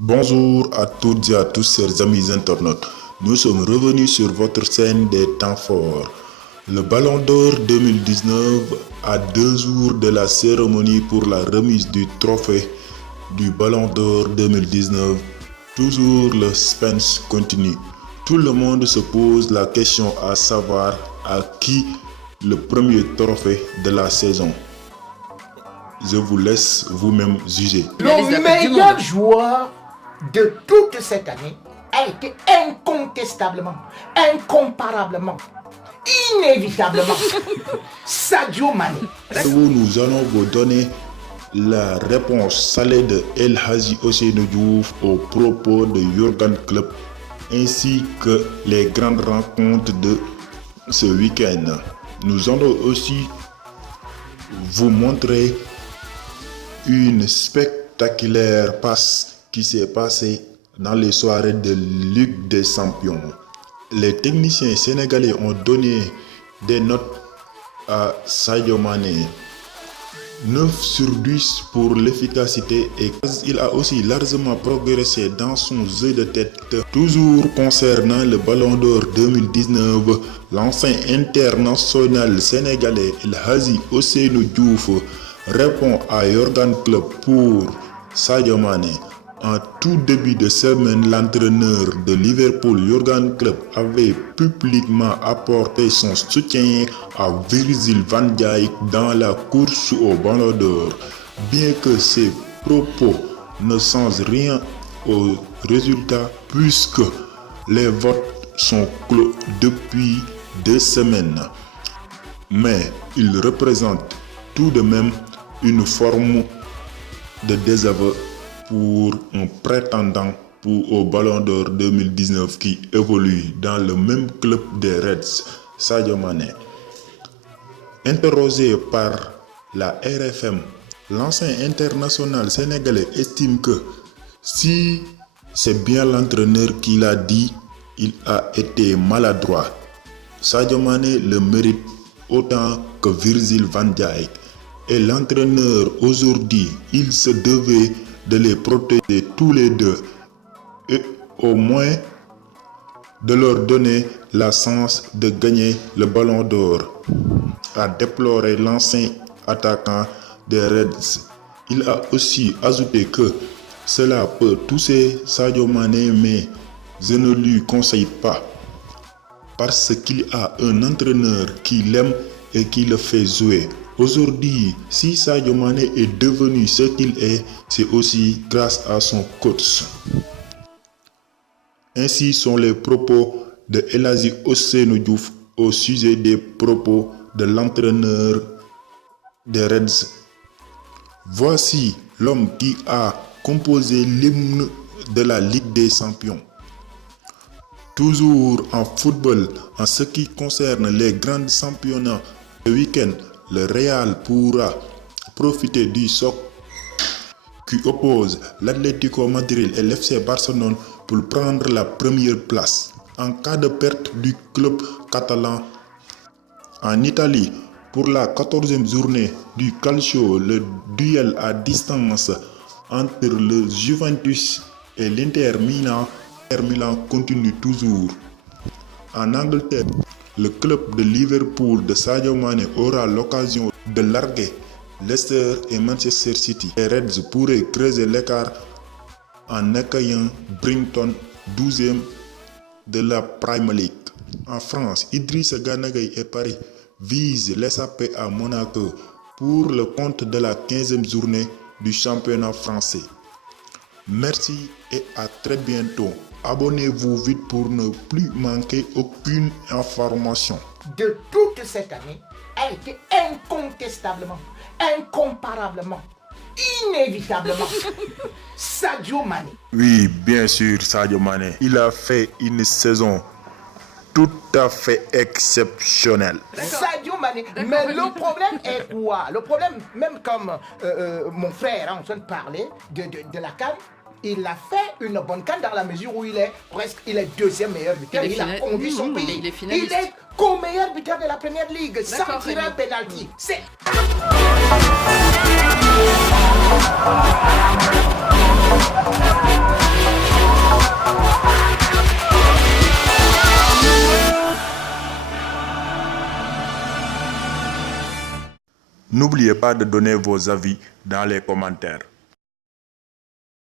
Bonjour à toutes et à tous, chers amis internautes. Nous sommes revenus sur votre scène des temps forts. Le Ballon d'Or 2019, à 2 jours de la cérémonie pour la remise du trophée du Ballon d'Or 2019, toujours le suspense continue. Tout le monde se pose la question à savoir à qui le premier trophée de la saison. Je vous laisse vous-même juger. Le meilleur joueur de toute cette année a été incontestablement, incomparablement, inévitablement Sadio Mané. Nous allons vous donner la réponse salée de El Hadji Ousseynou Diouf aux propos de Jürgen Klopp ainsi que les grandes rencontres de ce week-end. Nous allons aussi vous montrer une spectaculaire passe qui s'est passée dans les soirées de Ligue des Champions. Les techniciens sénégalais ont donné des notes à Sadio Mané. 9 sur 10 pour l'efficacité et il a aussi largement progressé dans son jeu de tête. Toujours concernant le Ballon d'Or 2019, l'ancien international sénégalais El Hadji Ousseynou Diouf répond à Jürgen Klopp pour Sadio Mané. En tout début de semaine, l'entraîneur de Liverpool, Jürgen Klopp, avait publiquement apporté son soutien à Virgil van Dijk dans la course au Ballon d'Or. Bien que ses propos ne changent rien au résultat puisque les votes sont clos depuis 2 semaines. Mais il représente tout de même une forme de désaveu pour un prétendant au Ballon d'Or 2019 qui évolue dans le même club des Reds, Sadio Mané. Interrogé par la RFM, l'ancien international sénégalais estime que si c'est bien l'entraîneur qui l'a dit, il a été maladroit. Sadio Mané le mérite autant que Virgil van Dijk. Et l'entraîneur aujourd'hui, il se devait de les protéger tous les deux et au moins de leur donner la chance de gagner le Ballon d'Or, a déploré l'ancien attaquant des Reds. Il a aussi ajouté que cela peut toucher Sadio Mané, mais je ne lui conseille pas parce qu'il a un entraîneur qui l'aime et qui le fait jouer. Aujourd'hui, si Sadio Mané est devenu ce qu'il est, c'est aussi grâce à son coach. Ainsi sont les propos de El Hadji Ousseynou Diouf au sujet des propos de l'entraîneur des Reds. Voici l'homme qui a composé l'hymne de la Ligue des Champions. Toujours en football, en ce qui concerne les grands championnats, le week-end, le Real pourra profiter du choc qui oppose l'Atlético Madrid et l'FC Barcelone pour prendre la première place. En cas de perte du club catalan en Italie, pour la 14e journée du Calcio, le duel à distance entre le Juventus et l'Inter Milan continue toujours. En Angleterre, le club de Liverpool de Sadio Mané aura l'occasion de larguer Leicester et Manchester City. Les Reds pourraient creuser l'écart en accueillant Brighton, 12e de la Premier League. En France, Idrissa Gana Gueye et Paris visent l'échappée à Monaco pour le compte de la 15e journée du championnat français. Merci et à très bientôt. Abonnez-vous vite pour ne plus manquer aucune information. De toute cette année a été incontestablement, incomparablement, inévitablement Sadio Mané. Oui, bien sûr, Sadio Mané. Il a fait une saison tout à fait exceptionnelle. Sadio Mané. Mais le problème est quoi? Le problème, même comme mon frère en train de parler de la CAN, il a fait une bonne CAN dans la mesure où il est deuxième meilleur buteur. Il a conduit son pays. Il est finaliste. Il est co-meilleur buteur de la Première Ligue sans tirer un penalty. C'est... N'oubliez pas de donner vos avis dans les commentaires.